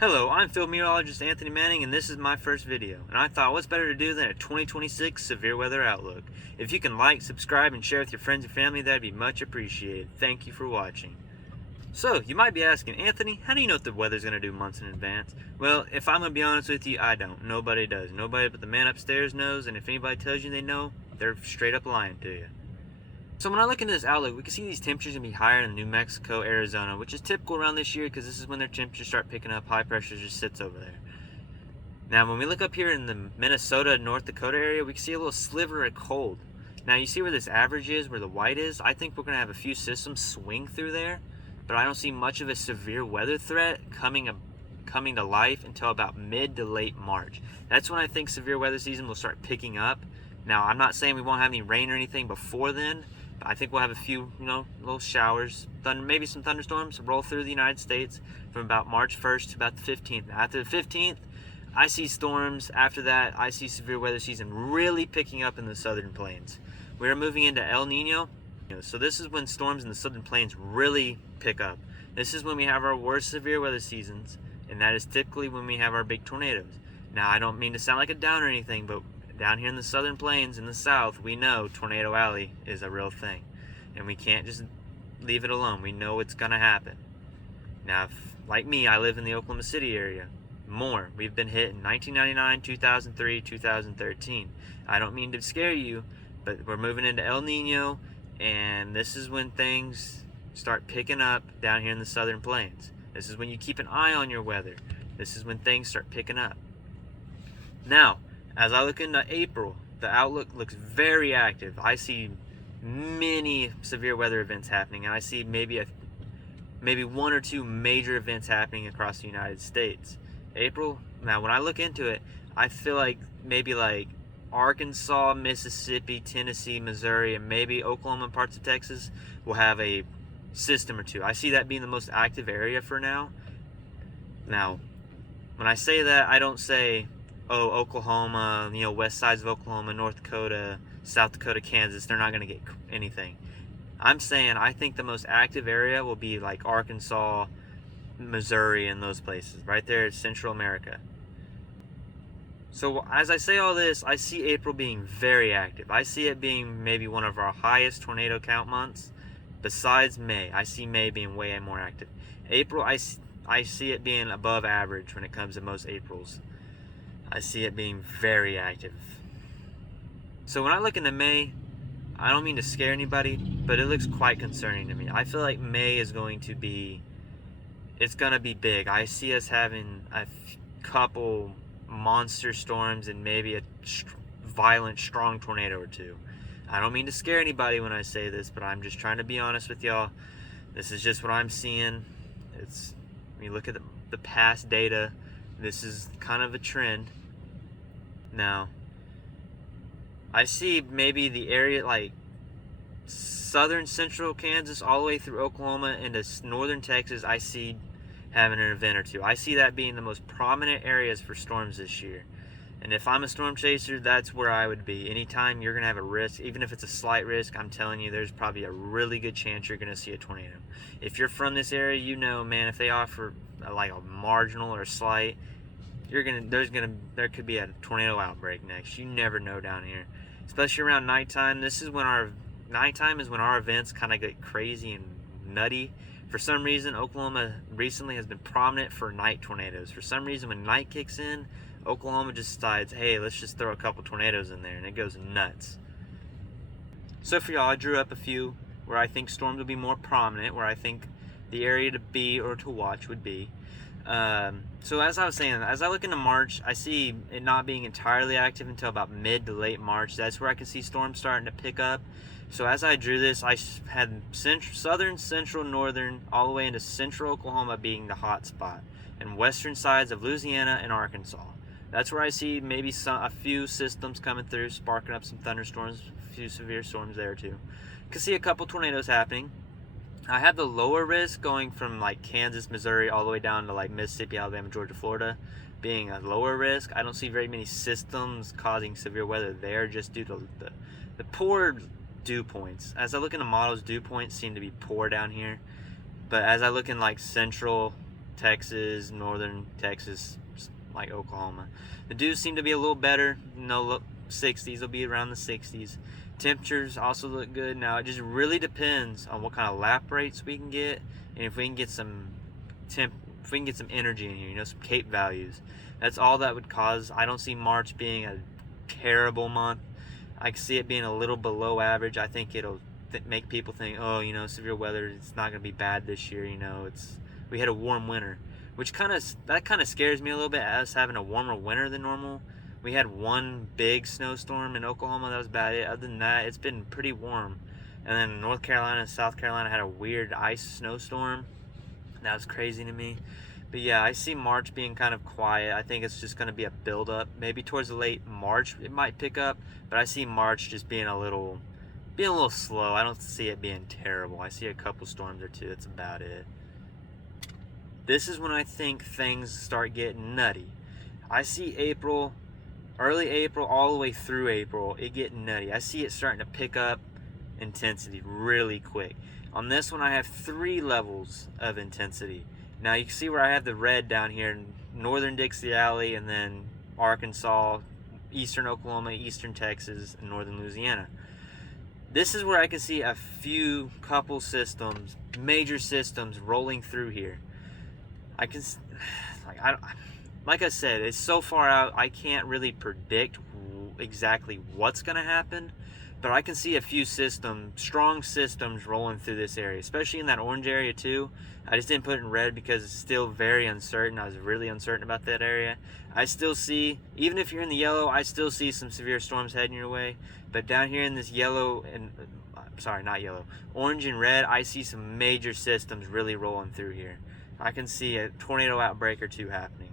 Hello, I'm field meteorologist Anthony Manning, and this is my first video. And I thought, what's better to do than a 2026 severe weather outlook? If you can like, subscribe, and share with your friends and family, that'd be much appreciated. Thank you for watching. So, you might be asking, Anthony, how do you know what the weather's going to do months in advance? Well, if I'm going to be honest with you, I don't. Nobody does. Nobody but the man upstairs knows, and if anybody tells you they know, they're straight up lying to you. So when I look into this outlook, we can see these temperatures going to be higher in New Mexico, Arizona, which is typical around this year because this is when their temperatures start picking up. High pressure just sits over there. Now, when we look up here in the Minnesota, North Dakota area, we can see a little sliver of cold. Now, you see where this average is, where the white is? I think we're going to have a few systems swing through there, but I don't see much of a severe weather threat coming to life until about mid to late March. That's when I think severe weather season will start picking up. Now, I'm not saying we won't have any rain or anything before then. I think we'll have a few, little showers, maybe some thunderstorms roll through the United States from about March 1st to about the 15th. After the 15th, I see storms. After that, I see severe weather season really picking up in the southern plains. We're moving into El Nino. So this is when storms in the southern plains really pick up. This is when we have our worst severe weather seasons, and that is typically when we have our big tornadoes. Now, I don't mean to sound like a downer or anything, but down here in the southern plains in the south, we know Tornado Alley is a real thing, and we can't just leave it alone. We know it's gonna happen. Now, like me, I live in the Oklahoma City area. We've been hit in 1999, 2003, 2013. I don't mean to scare you, but we're moving into El Nino, and this is when things start picking up down here in the southern plains. This is when you keep an eye on your weather. This is when things start picking up. Now, as I look into April, the outlook looks very active. I see many severe weather events happening, and I see maybe one or two major events happening across the United States. April, now when I look into it, I feel like maybe like Arkansas, Mississippi, Tennessee, Missouri, and maybe Oklahoma and parts of Texas will have a system or two. I see that being the most active area for now. Now, when I say that, I don't say, oh, Oklahoma, west sides of Oklahoma, North Dakota, South Dakota, Kansas, they're not going to get anything. I'm saying I think the most active area will be like Arkansas, Missouri, and those places, right there in Central America. So as I say all this, I see April being very active. I see it being maybe one of our highest tornado count months. Besides May, I see May being way more active. April, I see it being above average when it comes to most Aprils. I see it being very active. So when I look into May, I don't mean to scare anybody, but it looks quite concerning to me. I feel like May is going to be big. I see us having a couple monster storms and maybe a violent, strong tornado or two. I don't mean to scare anybody when I say this, but I'm just trying to be honest with y'all. This is just what I'm seeing. When you look at the past data, this is kind of a trend. Now, I see maybe the area like southern central Kansas all the way through Oklahoma into northern Texas, I see having an event or two. I see that being the most prominent areas for storms this year. And if I'm a storm chaser, that's where I would be. Anytime you're going to have a risk, even if it's a slight risk, I'm telling you, there's probably a really good chance you're going to see a tornado. If you're from this area, man, if they offer like a marginal or a slight, there could be a tornado outbreak next. You never know down here, especially around nighttime. Nighttime is when our events kind of get crazy and nutty. For some reason, Oklahoma recently has been prominent for night tornadoes. For some reason, when night kicks in, Oklahoma just decides, hey, let's just throw a couple tornadoes in there, and it goes nuts. So for y'all, I drew up a few where I think storms will be more prominent, where I think the area to be or to watch would be. So as I was saying, as I look into March, I see it not being entirely active until about mid to late March. That's where I can see storms starting to pick up. So as I drew this, I had southern, central, northern, all the way into central Oklahoma being the hot spot, and western sides of Louisiana and Arkansas. That's where I see maybe a few systems coming through, sparking up some thunderstorms, a few severe storms there too. Could see a couple tornadoes happening. I have the lower risk going from like Kansas, Missouri, all the way down to like Mississippi, Alabama, Georgia, Florida, being a lower risk. I don't see very many systems causing severe weather there just due to the poor dew points. As I look into models, dew points seem to be poor down here. But as I look in like central Texas, northern Texas, like Oklahoma. The dews seem to be a little better. 60s will be around the 60s. Temperatures also look good. Now it just really depends on what kind of lap rates we can get, and if we can get some energy in here, some Cape values. That's all that would cause. I don't see March being a terrible month. I see it being a little below average. I think it'll make people think, oh, severe weather, it's not going to be bad this year. We had a warm winter, which kind of scares me a little bit, us having a warmer winter than normal. We had one big snowstorm in Oklahoma. That was about it. Other than that, it's been pretty warm. And then North Carolina and South Carolina had a weird ice snowstorm. That was crazy to me. But yeah, I see March being kind of quiet. I think it's just going to be a build-up. Maybe towards the late March it might pick up, but I see March just being a little slow. I don't see it being terrible. I see a couple storms or two. That's about it. This is when I think things start getting nutty. I see April, early April, all the way through April, it getting nutty. I see it starting to pick up intensity really quick. On this one, I have 3 levels of intensity. Now you can see where I have the red down here in northern Dixie Valley, and then Arkansas, eastern Oklahoma, eastern Texas, and northern Louisiana. This is where I can see a couple systems, major systems rolling through here. Like I said, it's so far out, I can't really predict exactly what's going to happen, but I can see a few strong systems rolling through this area, especially in that orange area too. I just didn't put it in red because it's still very uncertain. I was really uncertain about that area. I still see, even if you're in the yellow, I still see some severe storms heading your way. But down here in this orange and red, I see some major systems really rolling through here. I can see a tornado outbreak or two happening.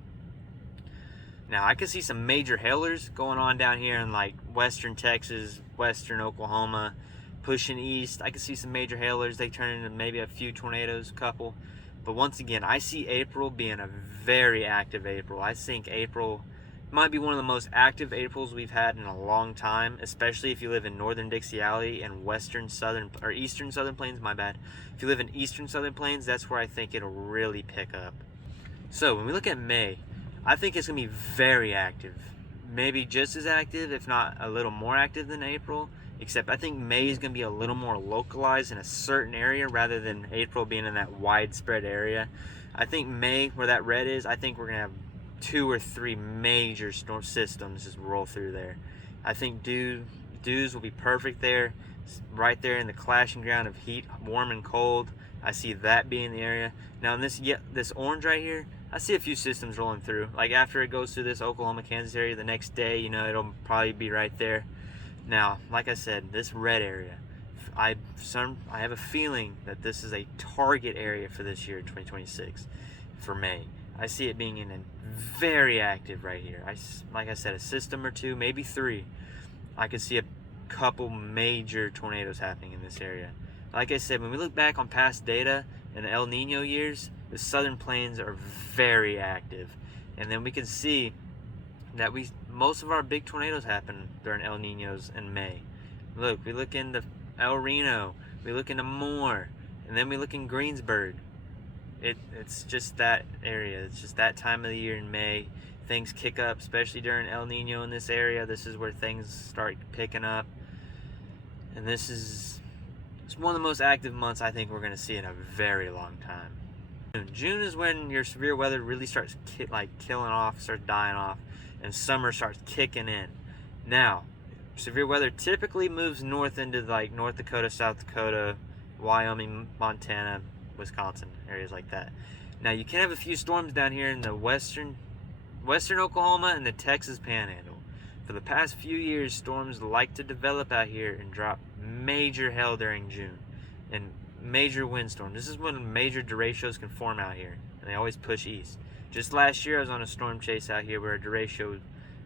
Now, I can see some major hailers going on down here in like western Texas, western Oklahoma, pushing east. I can see some major hailers. They turn into maybe a few tornadoes, a couple. But once again, I see April being a very active April. I think April might be one of the most active Aprils we've had in a long time, especially if you live in northern Dixie Valley and eastern Southern Plains, my bad. If you live in eastern Southern Plains, that's where I think it'll really pick up. So when we look at May, I think it's going to be very active. Maybe just as active, if not a little more active than April, except I think May is going to be a little more localized in a certain area rather than April being in that widespread area. I think May, where that red is, I think we're going to have 2 or 3 major storm systems just roll through there. I think dews will be perfect there, right there in the clashing ground of heat, warm and cold. I see that being the area. Now in this orange right here, I see a few systems rolling through. Like after it goes through this Oklahoma, Kansas area, the next day, it'll probably be right there. Now, like I said, this red area, I have a feeling that this is a target area for this year, 2026, for May. I see it being very active right here. Like I said, a system or 2, maybe 3. I could see a couple major tornadoes happening in this area. Like I said, when we look back on past data in the El Nino years, the southern plains are very active. And then we can see that most of our big tornadoes happen during El Ninos in May. Look, we look into El Reno, we look into Moore, and then we look in Greensburg. It's just that area. It's just that time of the year in May. Things kick up, especially during El Nino in this area. This is where things start picking up. And it's one of the most active months I think we're going to see in a very long time. June is when your severe weather really starts killing off, starts dying off, and summer starts kicking in. Now, severe weather typically moves north into like North Dakota, South Dakota, Wyoming, Montana, Wisconsin, areas like that. Now you can have a few storms down here in the western Oklahoma and the Texas Panhandle. For the past few years, storms like to develop out here and drop major hail during June and major windstorms. This is when major derechos can form out here, and they always push east. Just last year, I was on a storm chase out here where a derecho,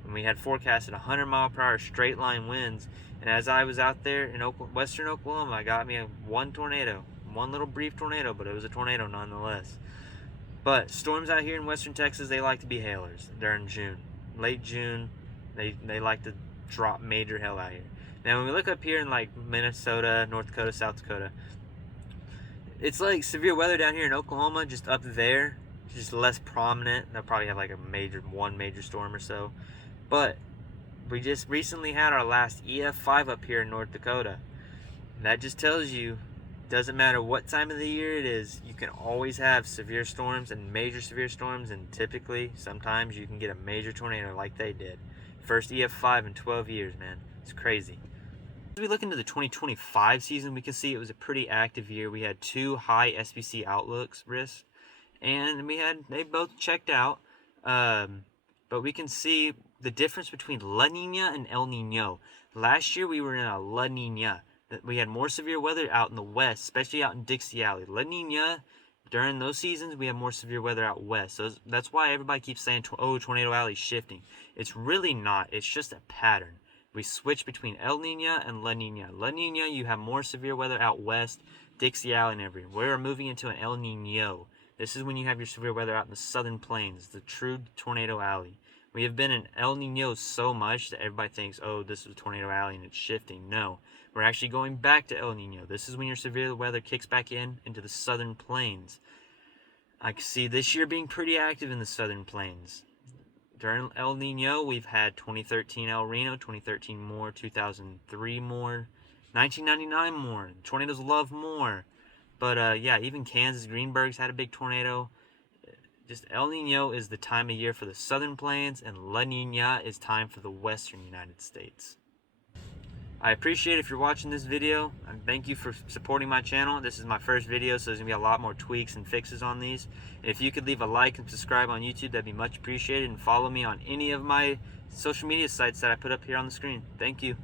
and we had forecasted 100-mile-per-hour straight line winds. And as I was out there in western Oklahoma, I got me one tornado. One little brief tornado, but it was a tornado nonetheless. But storms out here in western Texas, they like to be hailers during June. Late June, they like to drop major hail out here. Now when we look up here in like Minnesota, North Dakota, South Dakota, it's like severe weather down here in Oklahoma, just up there. just less prominent. They'll probably have like one major storm or so. But we just recently had our last EF5 up here in North Dakota. And that just tells you, doesn't matter what time of the year it is, you can always have severe storms and major severe storms, and typically, sometimes you can get a major tornado like they did. First EF5 in 12 years, man. It's crazy. As we look into the 2025 season, we can see it was a pretty active year. We had 2 high SPC outlooks risks, and they both checked out. But we can see the difference between La Nina and El Nino. Last year we were in a La Nina. We had more severe weather out in the west, especially out in Dixie Alley. La Nina, during those seasons, we have more severe weather out west. So that's why everybody keeps saying, oh, Tornado Alley's shifting. It's really not. It's just a pattern. We switch between El Nina and La Nina. La Nina, you have more severe weather out west, Dixie Alley and everywhere. We're moving into an El Nino. This is when you have your severe weather out in the southern plains, the true Tornado Alley. We have been in El Nino so much that everybody thinks, oh, this is Tornado Alley and it's shifting. No, we're actually going back to El Nino. This is when your severe weather kicks back into the southern plains. I can see this year being pretty active in the southern plains. During El Nino, we've had 2013 El Reno, 2013 more, 2003 more, 1999 more. Tornadoes love more. But yeah, even Kansas, Greenberg's had a big tornado. Just El Nino is the time of year for the southern plains, and La Nina is time for the western United States. I appreciate if you're watching this video, and thank you for supporting my channel. This is my first video, so there's going to be a lot more tweaks and fixes on these. And if you could leave a like and subscribe on YouTube, that'd be much appreciated, and follow me on any of my social media sites that I put up here on the screen. Thank you.